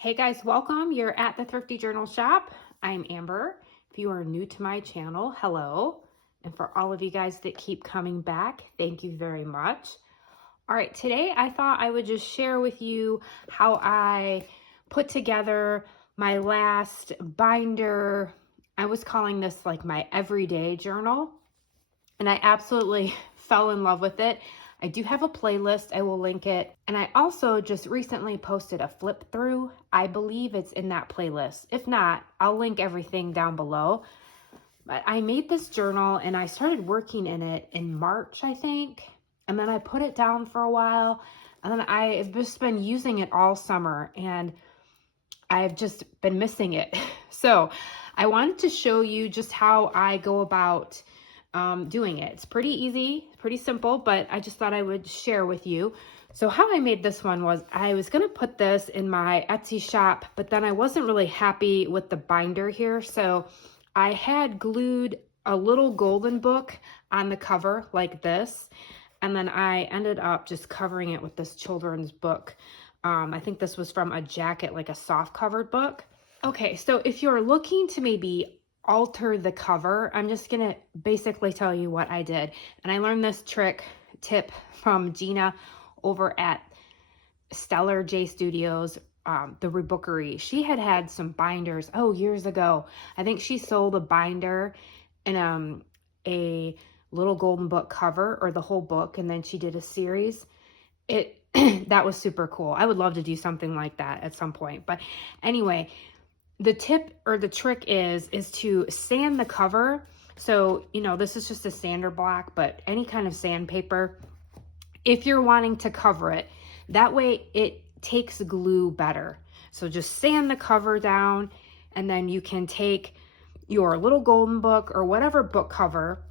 Hey guys, welcome. You're at the Thrifty Journal Shop. I'm Amber. If you are new to my channel, hello. And for all of you guys that keep coming back, thank you very much. All right, today I thought I would just share with you how I put together my last binder. I was calling this like my everyday journal, and I absolutely fell in love with it. I do have a playlist, I will link it. And I also just recently posted a flip through. I believe it's in that playlist. If not, I'll link everything down below. But I made this journal and I started working in it in March, I think. And then I put it down for a while. And then I've just been using it all summer and I've just been missing it. So I wanted to show you just how I go about doing it. It's pretty easy, pretty simple, but I just thought I would share with you. So how I made this one was I was going to put this in my Etsy shop, but then I wasn't really happy with the binder here. So I had glued a little golden book on the cover like this. And then I ended up just covering it with this children's book. I think this was from a jacket, like a soft covered book. Okay, so if you're looking to maybe alter the cover, I'm just gonna basically tell you what I did. And I learned this tip from Gina over at Stellar J Studios, the Rebookery. She had some binders, years ago. I think she sold a binder and a little golden book cover, or the whole book, and then she did a series. That was super cool. I would love to do something like that at some point. But anyway, the tip or the trick is to sand the cover. So, this is just a sander block, but any kind of sandpaper, if you're wanting to cover it, that way it takes glue better. So just sand the cover down, and then you can take your little golden book or whatever book cover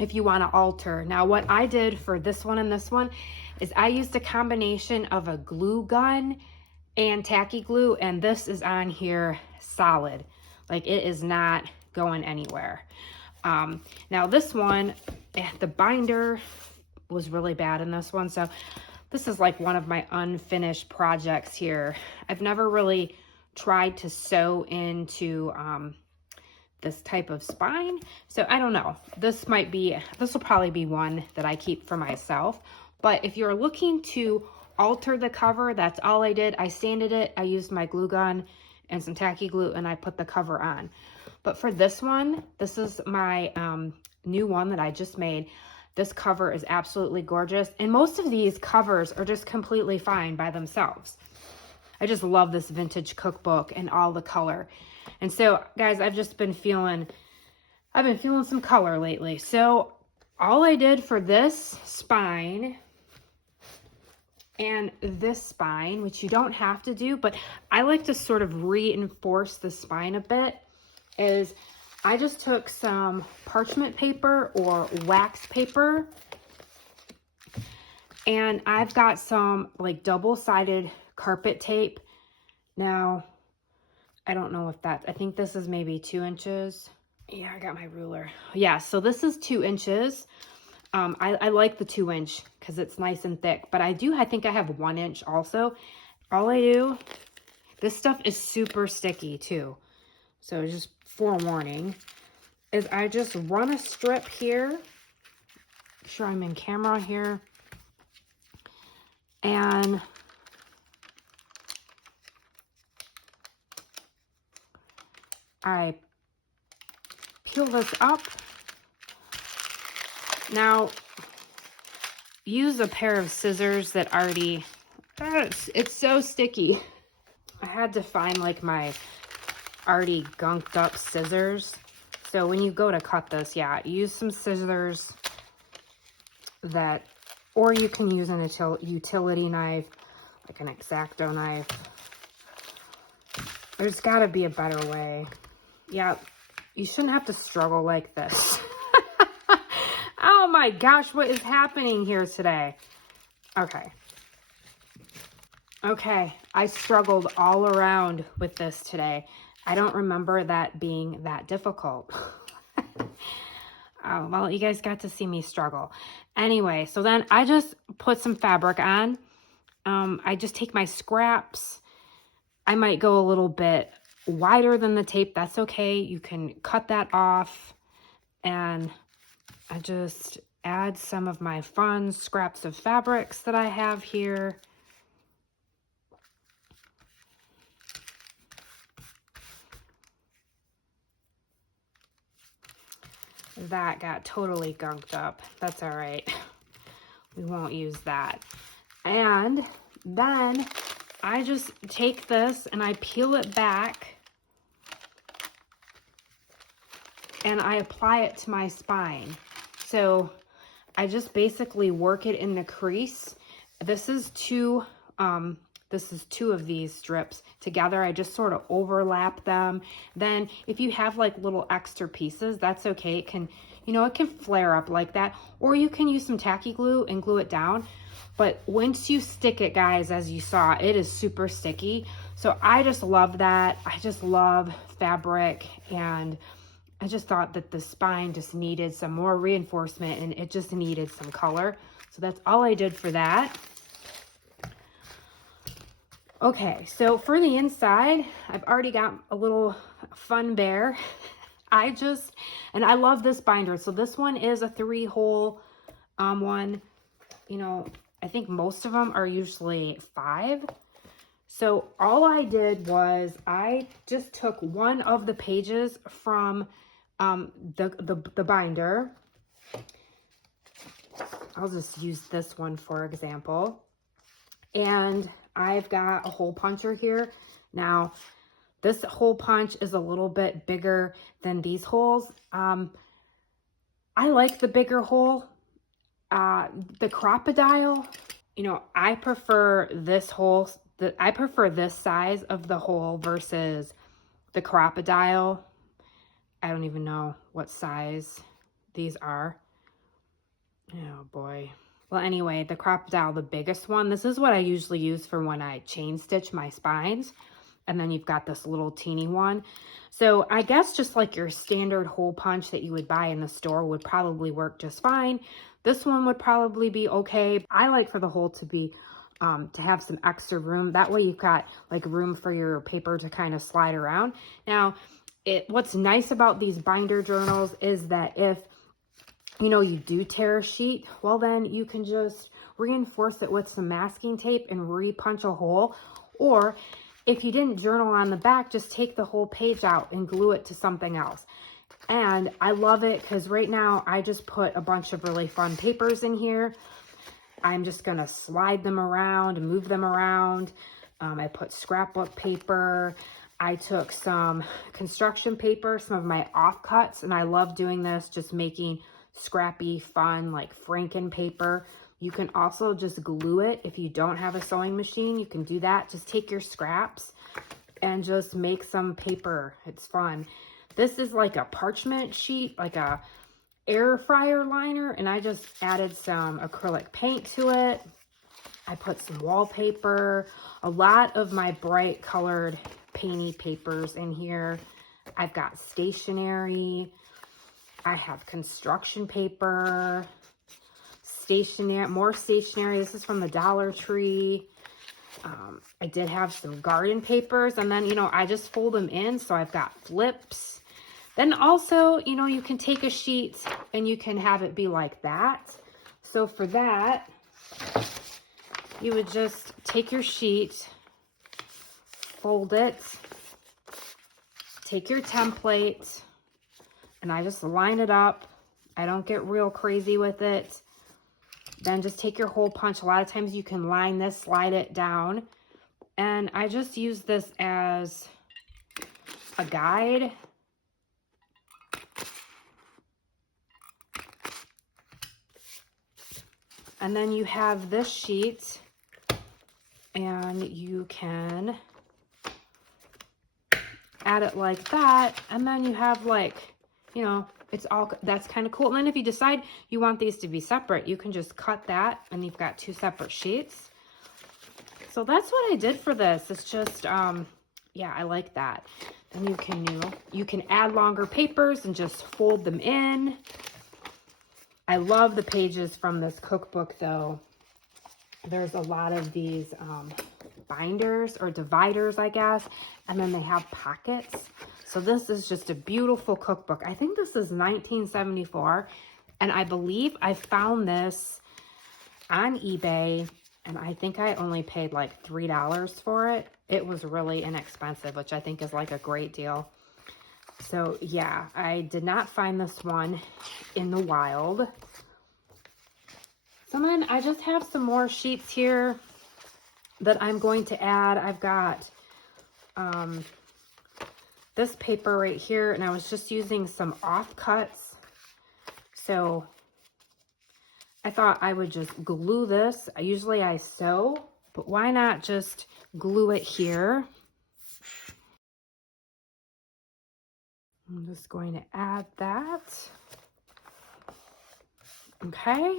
if you want to alter. Now, what I did for this one and this one is I used a combination of a glue gun and tacky glue, and this is on here solid. Like, it is not going anywhere. Now this one, the binder was really bad in this one, so this is like one of my unfinished projects here. I've never really tried to sew into this type of spine, so I don't know. This will probably be one that I keep for myself. But if you're looking to alter the cover, that's all I did. I sanded it, I used my glue gun and some tacky glue, and I put the cover on. But for this one, this is my new one that I just made. This cover is absolutely gorgeous, and most of these covers are just completely fine by themselves. I just love this vintage cookbook and all the color. And so, guys, I've been feeling some color lately. So all I did for this spine and this spine, which you don't have to do, but I like to sort of reinforce the spine a bit, is I just took some parchment paper or wax paper, and I've got some like double-sided carpet tape. Now, I don't know if I think this is maybe 2 inches. Yeah, I got my ruler. Yeah, so this is 2 inches. I like the 2 inch because it's nice and thick, but I think I have 1 inch also. All I do, this stuff is super sticky too. So just forewarning, is I just run a strip here. Make sure I'm in camera here. And I peel this up. Now, use a pair of scissors that already, it's so sticky. I had to find like my already gunked up scissors. So when you go to cut this, yeah, use some scissors or you can use an utility knife, like an X-Acto knife. There's gotta be a better way. Yeah, you shouldn't have to struggle like this. Oh my gosh, what is happening here today? Okay, I struggled all around with this today. I don't remember that being that difficult. Oh, well, you guys got to see me struggle. Anyway, so then I just put some fabric on. I just take my scraps. I might go a little bit wider than the tape. That's okay. You can cut that off. And I just add some of my fun scraps of fabrics that I have here. That got totally gunked up. That's all right. We won't use that. And then I just take this and I peel it back and I apply it to my spine. So I just basically work it in the crease. This is two of these strips together. I just sort of overlap them. Then if you have like little extra pieces, that's okay. It can, you know, it can flare up like that, or you can use some tacky glue and glue it down. But once you stick it, guys, as you saw, it is super sticky. So I just love that. I just love fabric, and I just thought that the spine just needed some more reinforcement and it just needed some color. So that's all I did for that. Okay, so for the inside, I've already got a little fun bear. And I love this binder. So this one is a 3-hole one. You know, I think most of them are usually 5. So all I did was I just took one of the pages from the binder. I'll just use this one for example. And I've got a hole puncher here. Now, this hole punch is a little bit bigger than these holes. I like the bigger hole. The crocodile, you know, I prefer this hole. I prefer this size of the hole versus the crocodile. I don't even know what size these are. Oh boy. Well, anyway, the crocodile, the biggest one, this is what I usually use for when I chain stitch my spines. And then you've got this little teeny one. So I guess just like your standard hole punch that you would buy in the store would probably work just fine. This one would probably be okay. I like for the hole to be, to have some extra room. That way you've got like room for your paper to kind of slide around. Now, what's nice about these binder journals is that if, you know, you do tear a sheet, well then you can just reinforce it with some masking tape and re-punch a hole. Or if you didn't journal on the back, just take the whole page out and glue it to something else. And I love it because right now I just put a bunch of really fun papers in here. I'm just gonna slide them around and move them around. I put scrapbook paper. I took some construction paper, some of my offcuts, and I love doing this, just making scrappy, fun, like Franken paper. You can also just glue it. If you don't have a sewing machine, you can do that. Just take your scraps and just make some paper. It's fun. This is like a parchment sheet, like a air fryer liner, and I just added some acrylic paint to it. I put some wallpaper, a lot of my bright colored painty papers in here. I've got stationery. I have construction paper, stationery, more stationery. This is from the Dollar Tree. I did have some garden papers, and then, you know, I just fold them in. So I've got flips. Then also, you know, you can take a sheet and you can have it be like that. So for that, you would just take your sheet, fold it, take your template, and I just line it up. I don't get real crazy with it. Then just take your hole punch. A lot of times you can line this, slide it down. And I just use this as a guide. And then you have this sheet, and you can add it like that. And then you have like, you know, it's all, that's kind of cool. And then if you decide you want these to be separate, you can just cut that and you've got 2 separate sheets. So that's what I did for this. It's just, yeah, I like that. Then you can add longer papers and just fold them in. I love the pages from this cookbook though. There's a lot of these binders or dividers, I guess. And then they have pockets. So this is just a beautiful cookbook. I think this is 1974. And I believe I found this on eBay. And I think I only paid like $3 for it. It was really inexpensive, which I think is like a great deal. So yeah, I did not find this one in the wild. So then I just have some more sheets here that I'm going to add. I've got this paper right here, and I was just using some offcuts. So I thought I would just glue this. Usually I sew, but why not just glue it here? I'm just going to add that. Okay.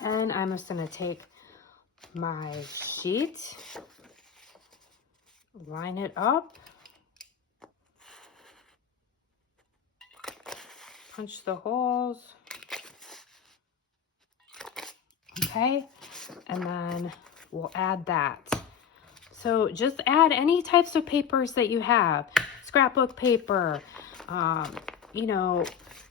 And I'm just going to take my sheet, line it up, punch the holes. Okay. And then we'll add that. So just add any types of papers that you have. Scrapbook paper, you know,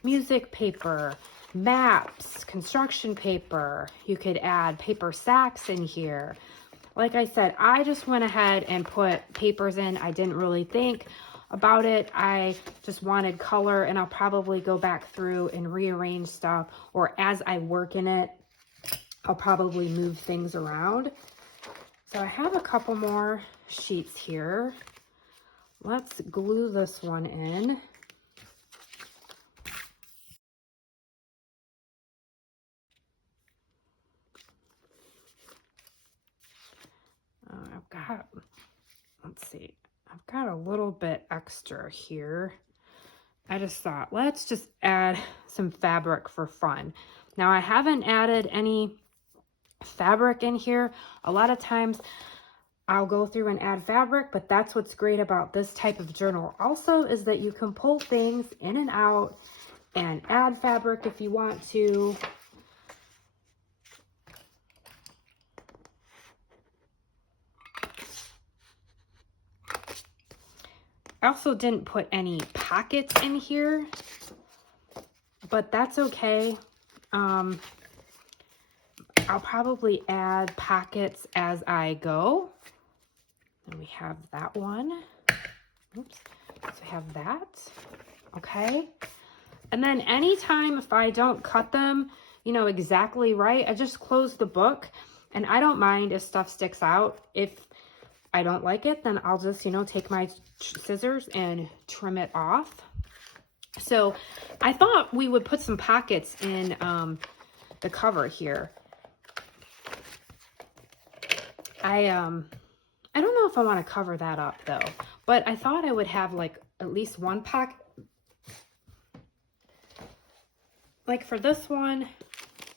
music paper, maps, construction paper. You could add paper sacks in here. Like I said, I just went ahead and put papers in. I didn't really think about it. I just wanted color, and I'll probably go back through and rearrange stuff, or as I work in it, I'll probably move things around. So I have a couple more sheets here. Let's glue this one in. Let's see, I've got a little bit extra here. I just thought, let's just add some fabric for fun. Now, I haven't added any fabric in here. A lot of times I'll go through and add fabric, but that's what's great about this type of journal also, is that you can pull things in and out and add fabric if you want to. I also didn't put any pockets in here, but that's okay. I'll probably add pockets as I go. And we have that one. Oops. So we have that. Okay. And then anytime if I don't cut them, you know, exactly right, I just close the book, and I don't mind if stuff sticks out. If I don't like it, then I'll just, you know, take my scissors and trim it off. So I thought we would put some pockets in the cover here. I don't know if I want to cover that up though, but I thought I would have like at least one pocket. Like for this one,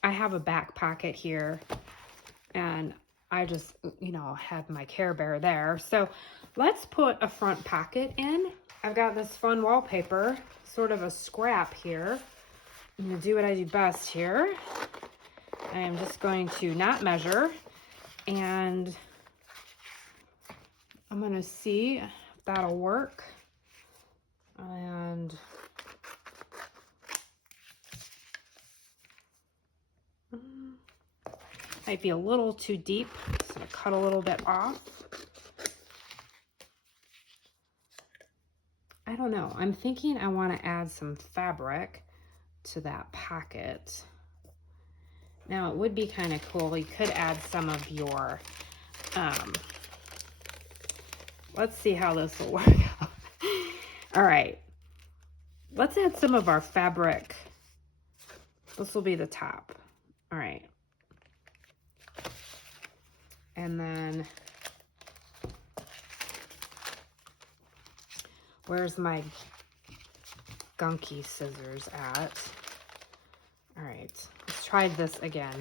I have a back pocket here, and I just, you know, have my Care Bear there. So let's put a front pocket in. I've got this fun wallpaper, sort of a scrap here. I'm going to do what I do best here. I am just going to not measure, and I'm going to see if that'll work. And might be a little too deep, so I'm going to cut a little bit off. I don't know. I'm thinking I want to add some fabric to that pocket. Now, it would be kind of cool. You could add some of your, let's see how this will work out. All right. Let's add some of our fabric. This will be the top. All right. And then, where's my gunky scissors at? All right, let's try this again.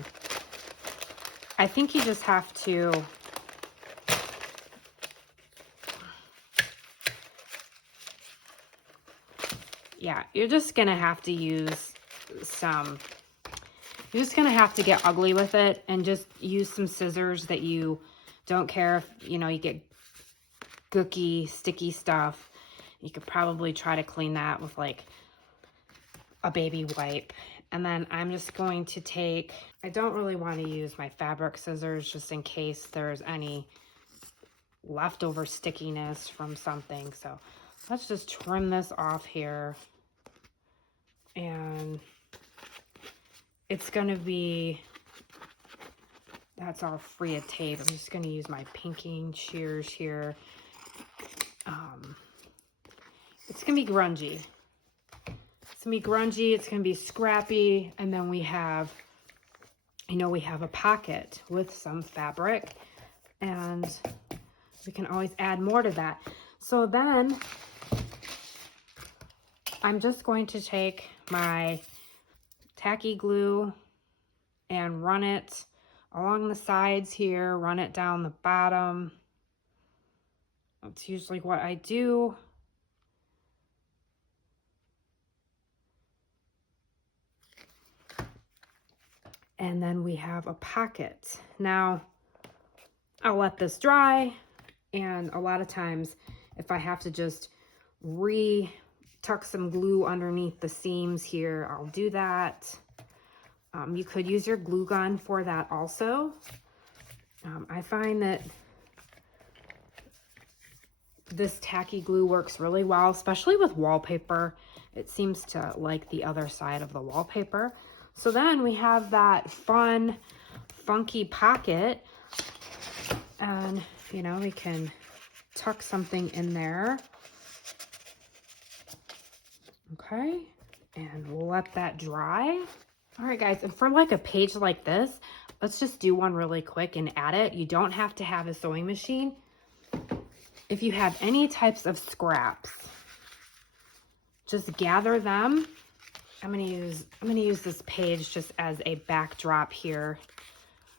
I think you just have to you're just gonna have to use some, you're just gonna have to get ugly with it and just use some scissors that you Don't care if, you know, you get gooky, sticky stuff. You could probably try to clean that with like a baby wipe. And then I'm just going to take, I don't really want to use my fabric scissors just in case there's any leftover stickiness from something. So let's just trim this off here. And it's going to be, that's all free of tape. I'm just going to use my pinking shears here. It's going to be grungy. It's going to be grungy. It's going to be scrappy. And then we have, you know, we have a pocket with some fabric. And we can always add more to that. So then I'm just going to take my tacky glue and run it along the sides here, run it down the bottom. That's usually what I do. And then we have a pocket. Now, I'll let this dry, and a lot of times if I have to just tuck some glue underneath the seams here, I'll do that. You could use your glue gun for that also. I find that this tacky glue works really well, especially with wallpaper. It seems to like the other side of the wallpaper. So then we have that fun, funky pocket, and you know, we can tuck something in there. Okay, and we'll let that dry. All right, guys, and for like a page like this, let's just do one really quick and add it. You don't have to have a sewing machine. If you have any types of scraps, just gather them. I'm gonna use this page just as a backdrop here.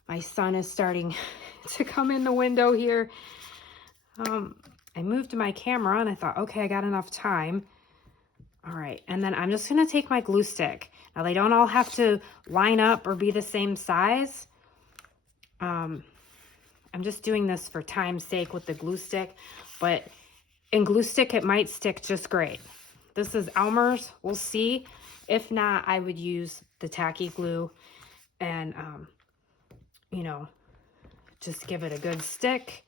My son is starting to come in the window here. I moved my camera and I thought, okay, I got enough time. All right, and then I'm just gonna take my glue stick. Now they don't all have to line up or be the same size. I'm just doing this for time's sake with the glue stick, but in glue stick it might stick just great. This is Elmer's, we'll see. If not, I would use the tacky glue and, you know, just give it a good stick.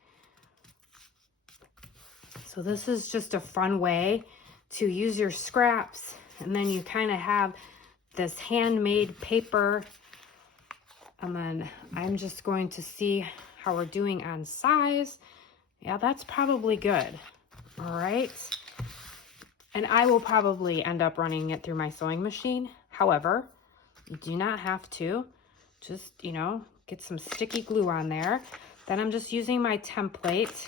So this is just a fun way to use your scraps, and then you kind of have this handmade paper. And then I'm just going to see how we're doing on size. Yeah, that's probably good. All right. And I will probably end up running it through my sewing machine. However, you do not have to. Just, you know, get some sticky glue on there. Then I'm just using my template,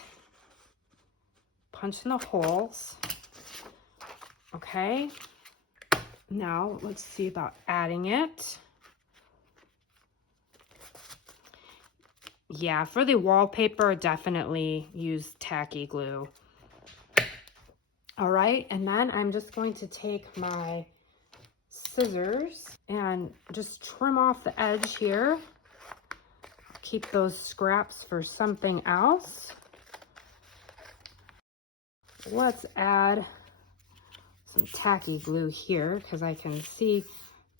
punching the holes. Okay. Now let's see about adding it. Yeah, for the wallpaper, definitely use tacky glue. All right, and then I'm just going to take my scissors and just trim off the edge here. Keep those scraps for something else. Let's add some tacky glue here because I can see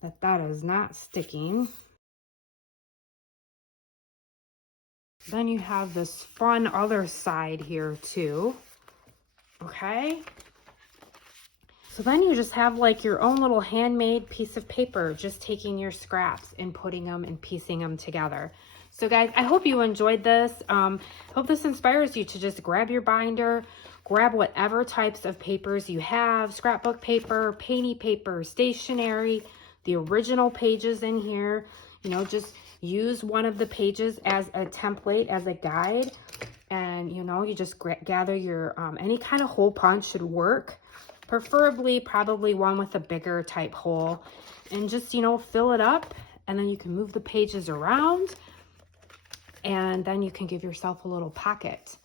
that that is not sticking. Then you have this fun other side here too. Okay. So then you just have like your own little handmade piece of paper, just taking your scraps and putting them and piecing them together. So guys, I hope you enjoyed this. Hope this inspires you to just grab your binder, grab whatever types of papers you have, scrapbook paper, painty paper, stationery, the original pages in here. You know, just use one of the pages as a template, as a guide. And, you know, you just gather your, any kind of hole punch should work. Preferably, probably one with a bigger type hole. And just, you know, fill it up. And then you can move the pages around. And then you can give yourself a little pocket.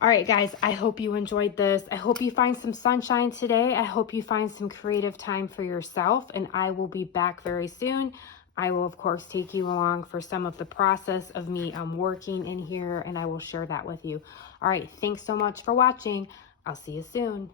All right, guys, I hope you enjoyed this. I hope you find some sunshine today. I hope you find some creative time for yourself. And I will be back very soon. I will, of course, take you along for some of the process of me working in here, and I will share that with you. All right, thanks so much for watching. I'll see you soon.